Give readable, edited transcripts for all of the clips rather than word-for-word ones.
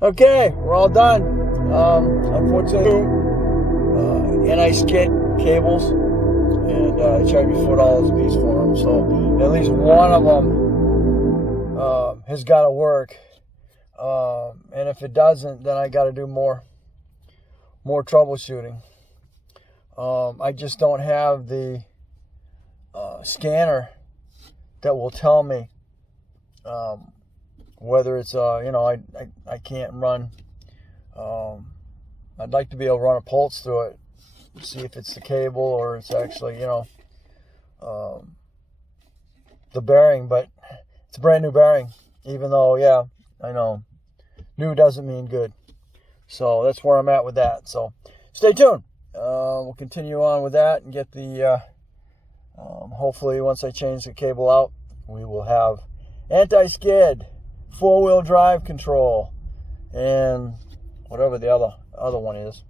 Okay, we're all done. Unfortunately, Antiskid cables, and I charged me $4 a piece for them. So at least one of them has got to work. And if it doesn't, then I got to do more troubleshooting. I just don't have the scanner that will tell me whether it's I can't run. I'd like to be able to run a pulse through it, see if it's the cable or it's actually the bearing. But it's a brand new bearing, even though I know new doesn't mean good. So that's where I'm at with that. So stay tuned. We'll continue on with that and get the hopefully once I change the cable out, we will have anti-skid, 4-wheel drive control, and whatever the other one is,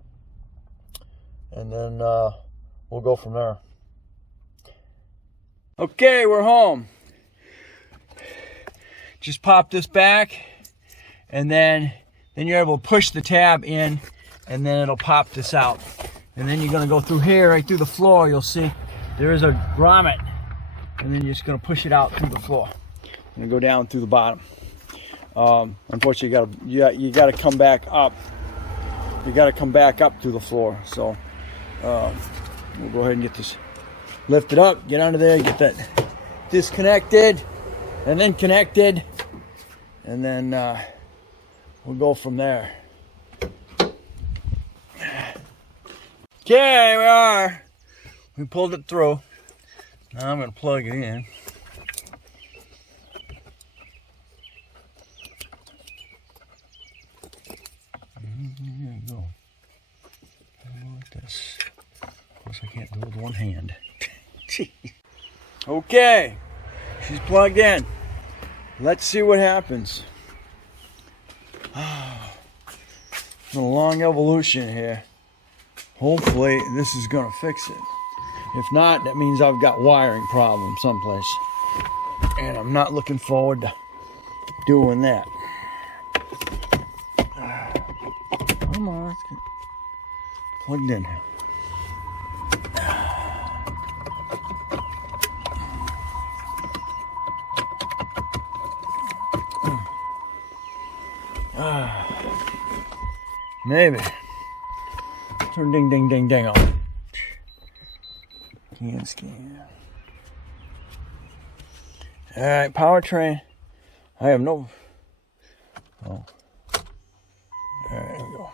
and then we'll go from there. Okay, we're home. Just pop this back, and then you're able to push the tab in, and then it'll pop this out. And then you're going to go through here, right through the floor. You'll see there is a grommet, and then you're just going to push it out through the floor and go down through the bottom. Unfortunately, you got to come back up. You got to come back up through the floor. So we'll go ahead and get this lifted up, get under there, get that disconnected, and then connected, and then we'll go from there. Okay, we are. We pulled it through. Now I'm going to plug it in. There you go. Like this. Of course, I can't do it with one hand. Okay, she's plugged in. Let's see what happens. It's been a long evolution here. Hopefully this is going to fix it. If not, that means I've got wiring problems someplace. And I'm not looking forward to doing that. Come on, let's get plugged in here. Maybe. Turn ding ding ding ding on. Can scan. Alright, powertrain. I have no. Oh. Alright, there we go.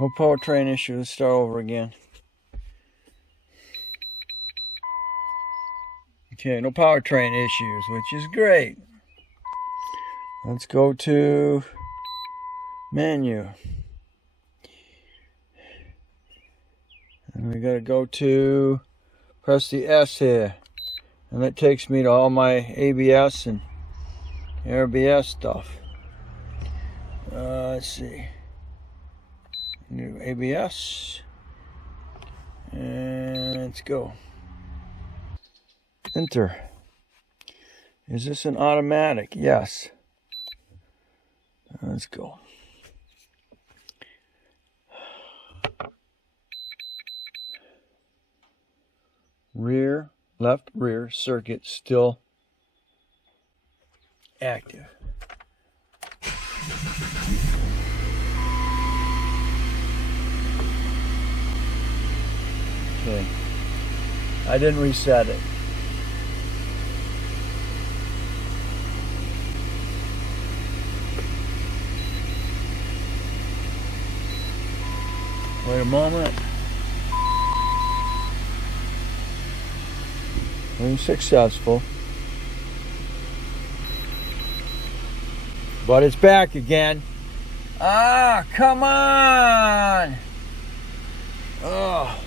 No powertrain issue. Let's start over again. Okay, no powertrain issues, which is great. Let's go to menu. And we gotta go to, press the S here. And that takes me to all my ABS and RBS stuff. Let's see. New ABS. And let's go. Enter. Is this an automatic? Yes. Let's go. Left rear circuit still active. Okay. I didn't reset it. Wait a moment. Unsuccessful. But it's back again. Ah, come on! Oh.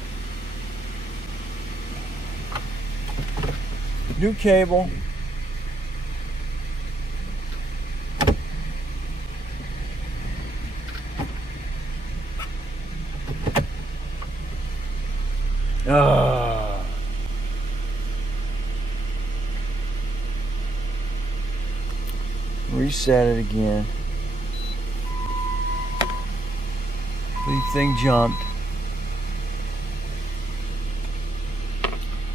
New cable. Reset it again. The thing jumped.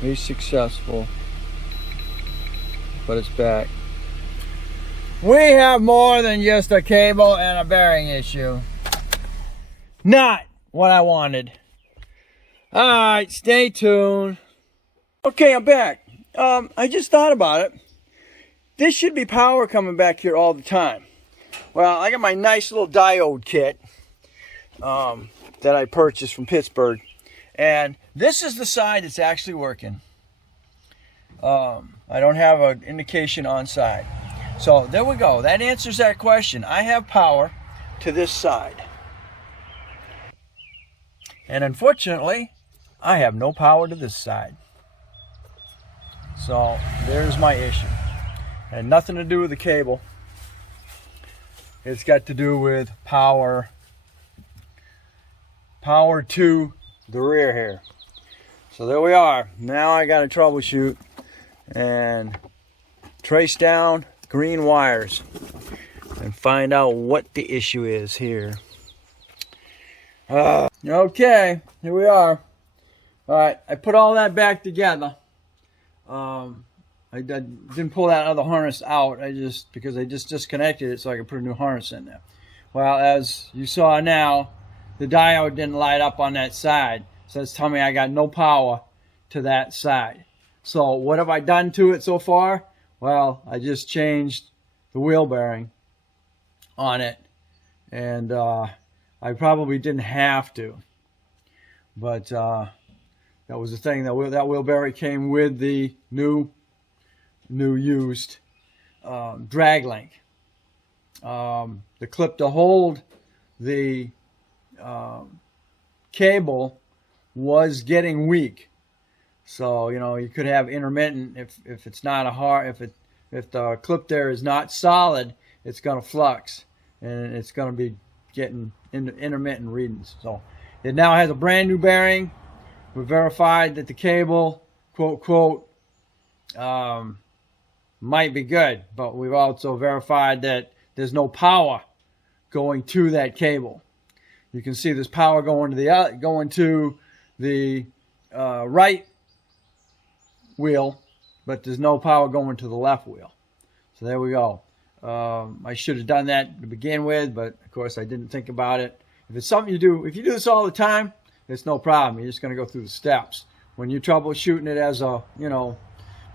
Very successful. But it's back. We have more than just a cable and a bearing issue. Not what I wanted. Alright, stay tuned. Okay, I'm back. I just thought about it. This should be power coming back here all the time. Well, I got my nice little diode kit that I purchased from Pittsburgh. And this is the side that's actually working. I don't have an indication on side. So there we go. That answers that question. I have power to this side. And unfortunately, I have no power to this side. So there's my issue. Had nothing to do with the cable. It's got to do with power to the rear here. So there we are. Now I got to troubleshoot and trace down green wires and find out what the issue is here. Okay, here we are. All right, I put all that back together. I didn't pull that other harness out. Because I just disconnected it so I could put a new harness in there. Well, as you saw now, the diode didn't light up on that side. So that's telling me I got no power to that side. So what have I done to it so far? Well, I just changed the wheel bearing on it. And I probably didn't have to. But that was the thing. That wheel bearing came with the new used drag link. The clip to hold the cable was getting weak, so you could have intermittent. If it's not a hard, if the clip there is not solid, it's going to flux and it's going to be getting intermittent readings. So it now has a brand new bearing. We verified that the cable, quote, might be good, but we've also verified that there's no power going to that cable. You can see there's power going to the right wheel, but there's no power going to the left wheel. So there we go. I should have done that to begin with, but of course I didn't think about it. If it's something you do, if you do this all the time, it's no problem. You're just going to go through the steps. When you're troubleshooting it as a,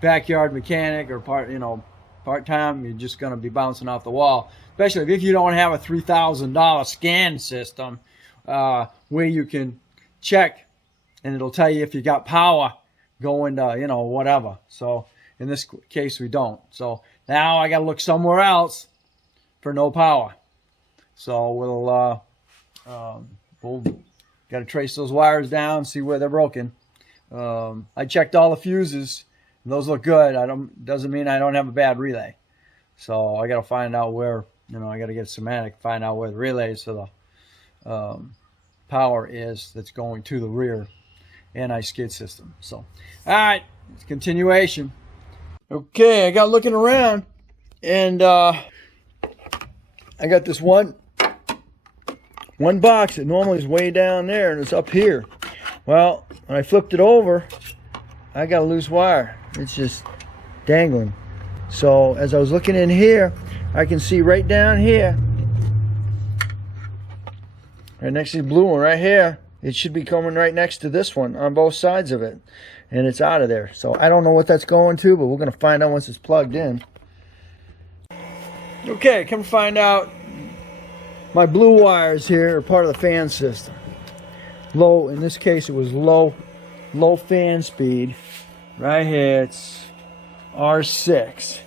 backyard mechanic or part-time, you're just going to be bouncing off the wall. Especially if you don't have a $3,000 scan system where you can check and it'll tell you if you got power going to, whatever. So in this case, we don't. So now I got to look somewhere else for no power. So we'll got to trace those wires down, see where they're broken. I checked all the fuses. Those look good. Doesn't mean I don't have a bad relay. So I got to find out where, I got to get a schematic, find out where the relays for the power is that's going to the rear anti-skid system. So, all right, it's continuation. Okay, I got looking around, and I got this one box that normally is way down there, and it's up here. Well, when I flipped it over, I got a loose wire. It's just dangling. So as I was looking in here, I can see right down here, right next to the blue one right here, it should be coming right next to this one on both sides of it, and it's out of there. So I don't know what that's going to, but we're going to find out once it's plugged in. Okay, come find out, my blue wires here are part of the fan system. Low, in this case it was low fan speed. Right here it's R6.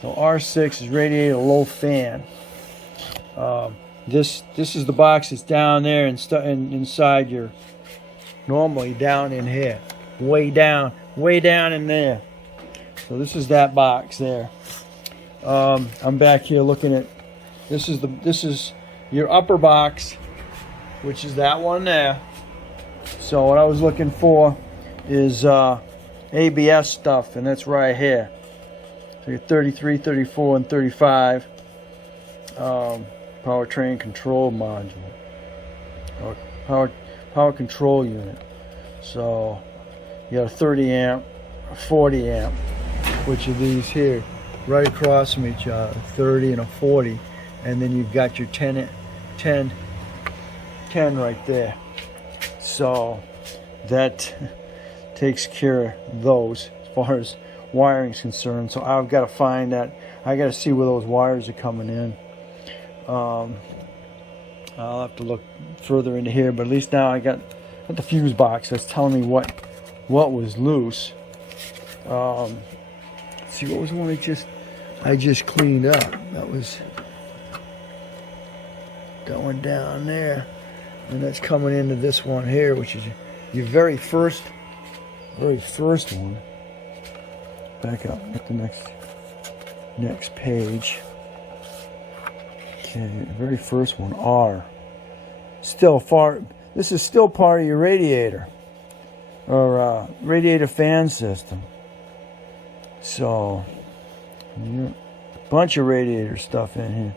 So R6 is radiated low fan. This is the box that's down there inside your, normally down in here, way down in there. So this is that box there. I'm back here looking at, this is your upper box, which is that one there. So what I was looking for is ABS stuff, and that's right here. So you get 33, 34, and 35 powertrain control module, or power control unit. So you got a 30 amp, a 40 amp, which are these here, right across from each other, 30 and a 40, and then you've got your 10 right there. So that takes care of those as far as wiring is concerned. So I've got to find that. I got to see where those wires are coming in. I'll have to look further into here, but at least now I got the fuse box that's telling me what was loose. Let's see, what was the one I just cleaned up? That was going down there, and that's coming into this one here, which is your very first one. Back up at the next page. Okay, the very first one, R. This is still part of your radiator, or radiator fan system. So, a bunch of radiator stuff in here.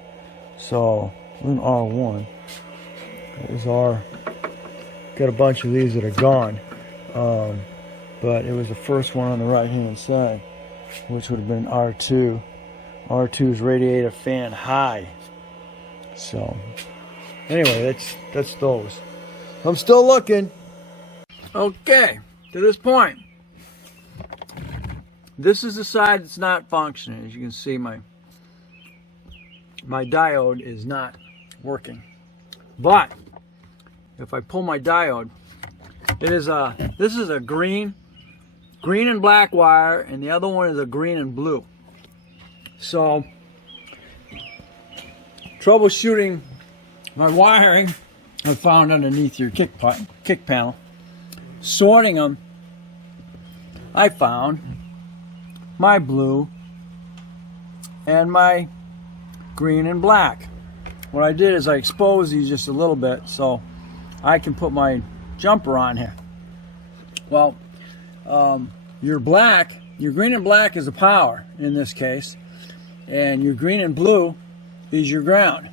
So, in R1, there's R. Got a bunch of these that are gone, but it was the first one on the right-hand side, which would have been R2. R2 is radiator fan high. So, anyway, that's those. I'm still looking. Okay, to this point, this is the side that's not functioning. As you can see, my diode is not working. But if I pull my diode, this is a green and black wire, and the other one is a green and blue. So, troubleshooting my wiring I found underneath your kick panel, sorting them, I found my blue and my green and black. What I did is I exposed these just a little bit so I can put my jumper on here. Well, your green and black is the power in this case, and your green and blue is your ground.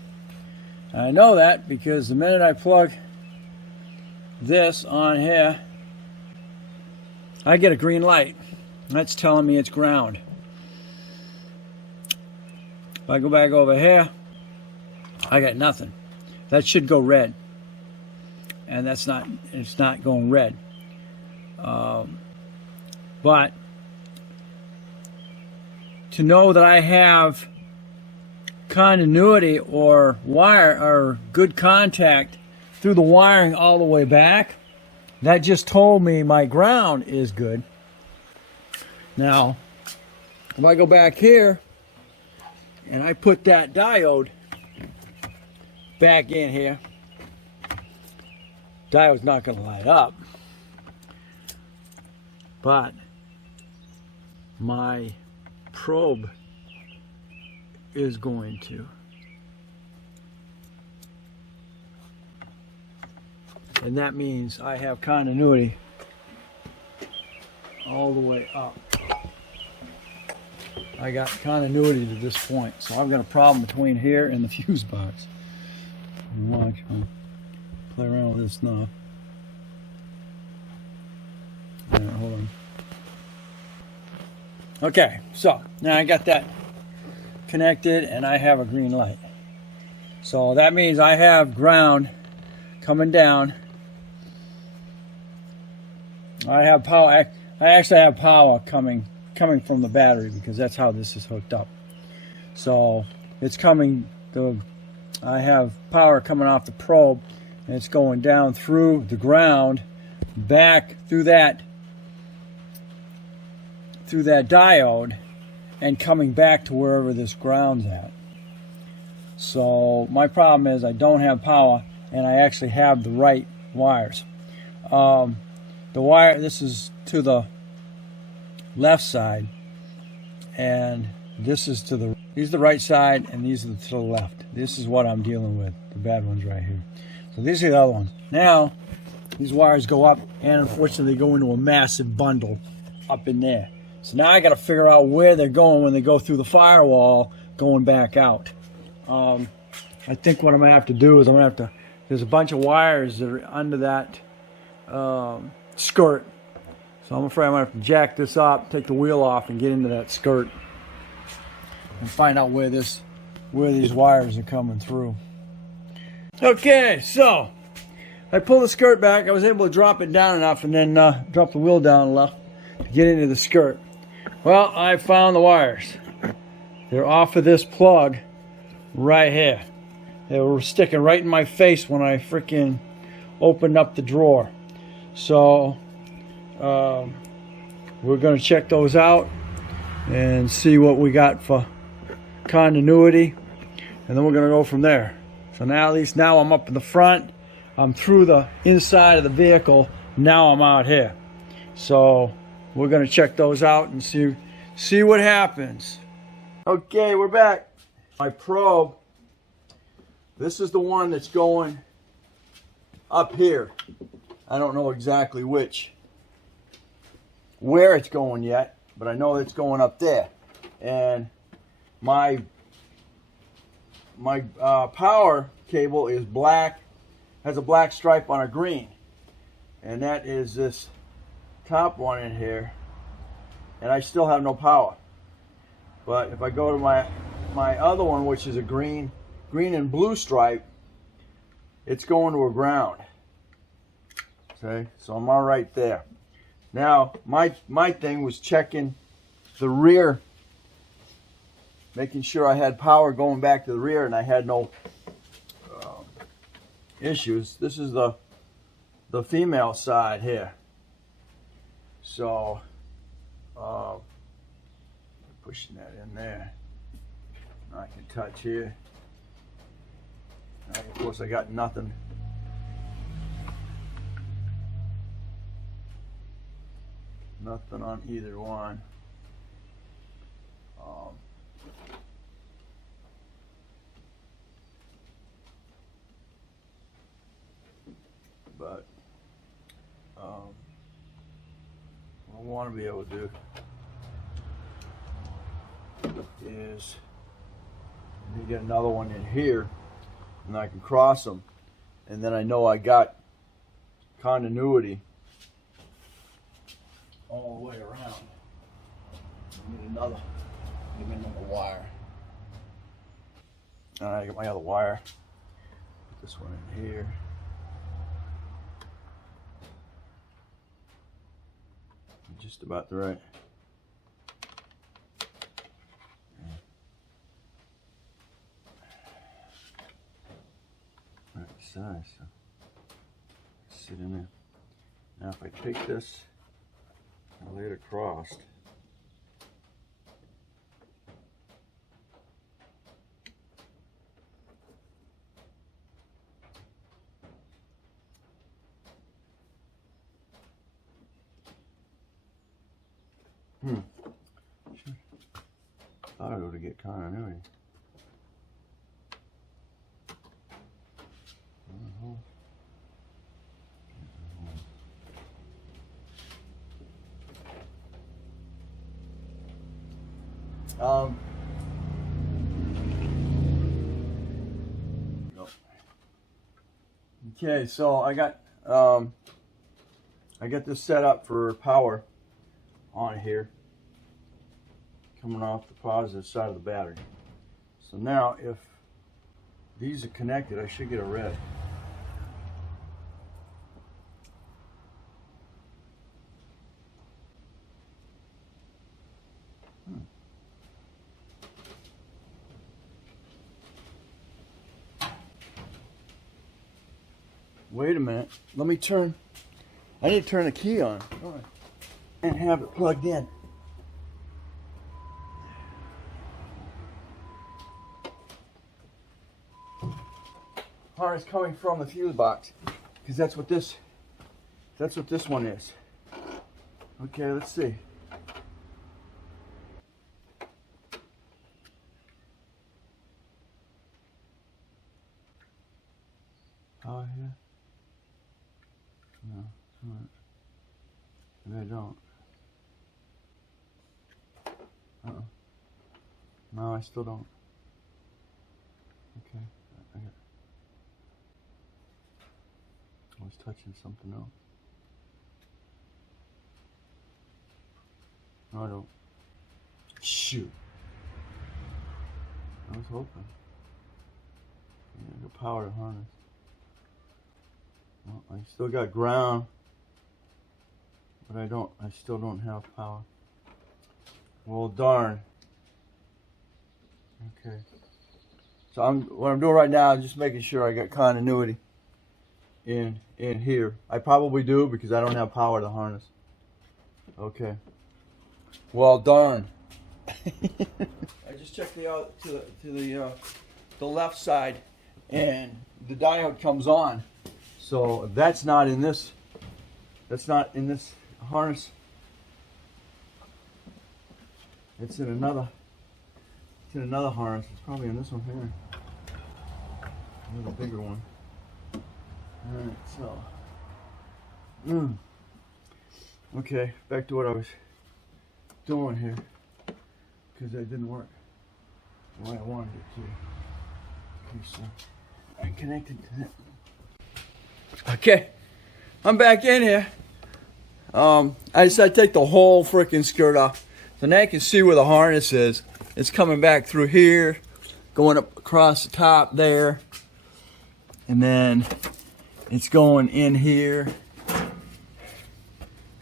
I know that because the minute I plug this on here, I get a green light. That's telling me it's ground. If I go back over here, I got nothing. That should go red, and it's not going red. But to know that I have continuity or wire or good contact through the wiring all the way back, that just told me my ground is good. Now, if I go back here and I put that diode back in here, diode's not going to light up, but my probe is going to. And that means I have continuity all the way up. I got continuity to this point. So I've got a problem between here and the fuse box. Watch, I'll play around with this now. Hold on. Okay, so now I got that connected and I have a green light. So that means I have ground coming down. I have power. I actually have power coming from the battery because that's how this is hooked up. So it's coming. I have power coming off the probe, and it's going down through the ground, back through that diode, and coming back to wherever this ground's at. So my problem is I don't have power, and I actually have the right wires. The wire, this is to the left side, and this is to the, these are the right side, and these are to the left. This is what I'm dealing with, the bad ones right here. So these are the other ones. Now, these wires go up, and unfortunately they go into a massive bundle up in there. So now I got to figure out where they're going when they go through the firewall, going back out. I think what I'm gonna have to do is I'm gonna have to. There's a bunch of wires that are under that skirt, so I'm afraid I'm gonna have to jack this up, take the wheel off, and get into that skirt and find out where these wires are coming through. Okay, so I pulled the skirt back. I was able to drop it down enough, and then drop the wheel down enough to get into the skirt. Well, I found the wires. They're off of this plug right here. They were sticking right in my face when I freaking opened up the drawer. So we're going to check those out and see what we got for continuity, and then we're going to go from there. So now, at least now I'm up in the front. I'm through the inside of the vehicle. Now I'm out here. So we're going to check those out and see what happens. Okay, we're back. My probe. This is the one that's going up here. I don't know exactly where it's going yet, but I know it's going up there. And my power cable is black, has a black stripe on a green. And that is this top one in here. And I still have no power. But if I go to my other one, which is a green and blue stripe, it's going to a ground. Okay, so I'm all right there. Now, my thing was checking the rear, making sure I had power going back to the rear, and I had no issues. This is the female side here. So, pushing that in there. I can touch here. Of course, I got nothing. Nothing on either one. But what I want to be able to do is maybe get another one in here, and I can cross them, and then I know I got continuity all the way around. I need another wire. I got my other wire. Put this one in here. Just about the right size. So sit in there. Now if I take this, I'll lay it across. Thought I would get continuity. Okay, so I got this set up for power on here, coming off the positive side of the battery. So now if these are connected, I should get a red. Wait a minute, let me turn, I need to turn the key on and have it plugged in. Power is coming from the fuse box, because that's what this one is. Okay, let's see. Power here? No, maybe I don't. No, I still don't. Okay. I was touching something else. No, I don't. Shoot. I was hoping. Yeah, the power to harness. Well, I still got ground, but I still don't have power. Well, darn. Okay. So what I'm doing right now is just making sure I got continuity in here. I probably do because I don't have power to harness. Okay. Well, darn. I just checked to the left side, and the diode comes on. So that's not in this. That's not in this harness. It's in another. It's in another harness. It's probably in this one here. Another bigger one. All right. So. Okay. Back to what I was doing here, because that didn't work the way I wanted it to. Okay, so I connected to that. Okay, I'm back in here. I decided to take the whole freaking skirt off. So now you can see where the harness is. It's coming back through here, going up across the top there, and then it's going in here,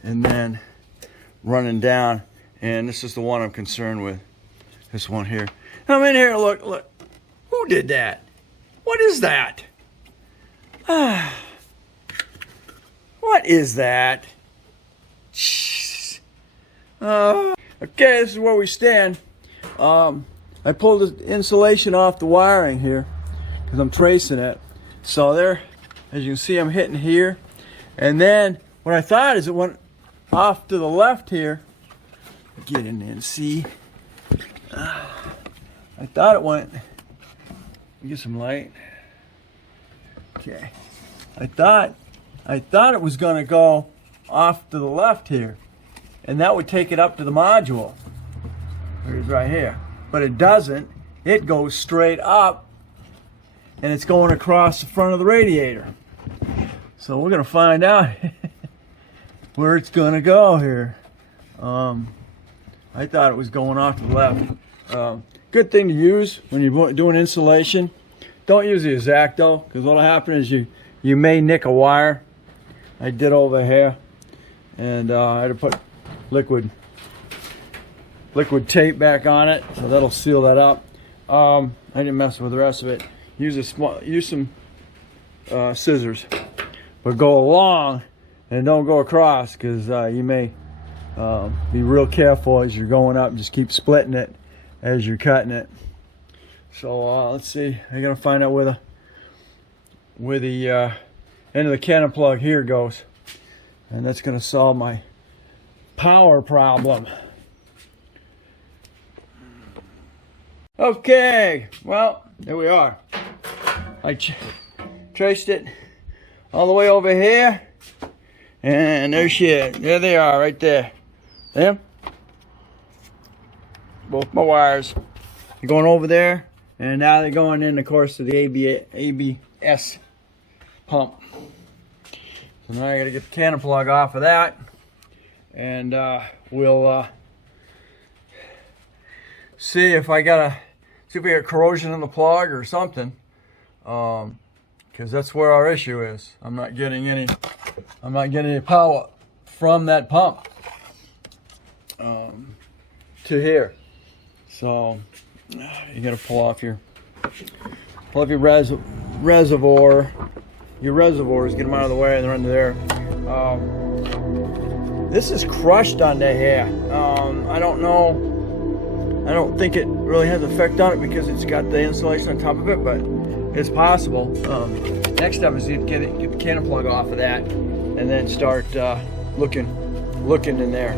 and then running down. And this is the one I'm concerned with. This one here. I'm in here. Look. Who did that? What is that? What is that? Okay, this is where we stand. I pulled the insulation off the wiring here because I'm tracing it. So there, as you can see, I'm hitting here. And then what I thought is it went off to the left here. Get in there and see. I thought it went. Get some light. Okay. I thought it was going to go off to the left here, and that would take it up to the module. Here's right here, but it doesn't. It goes straight up, and it's going across the front of the radiator. So we're going to find out where it's going to go here. I thought it was going off to the left. Good thing to use when you're doing insulation. Don't use the X-Acto, because what'll happen is you may nick a wire. I did over here, and I had to put liquid tape back on it, so that'll seal that up. I didn't mess with the rest of it. Use some scissors, but go along and don't go across, because you may be real careful as you're going up. Just keep splitting it as you're cutting it. So let's see. I'm gonna find out where the end of the cannon plug here goes, and that's gonna solve my power problem. Okay, well, there we are. I traced it all the way over here, and there she is. There they are, right there. Them, both my wires. They're going over there, and now they're going in, of course, to the ABS pump. So now I got to get the cannon plug off of that, and we'll see if we got corrosion in the plug or something, because that's where our issue is. I'm not getting any power from that pump to here. So you got to pull off your reservoir. Your reservoirs, get them out of the way, and they're under there. This is crushed under here. I don't know. I don't think it really has an effect on it because it's got the insulation on top of it, but it's possible. Next step is to get the cannon plug off of that, and then start looking in there.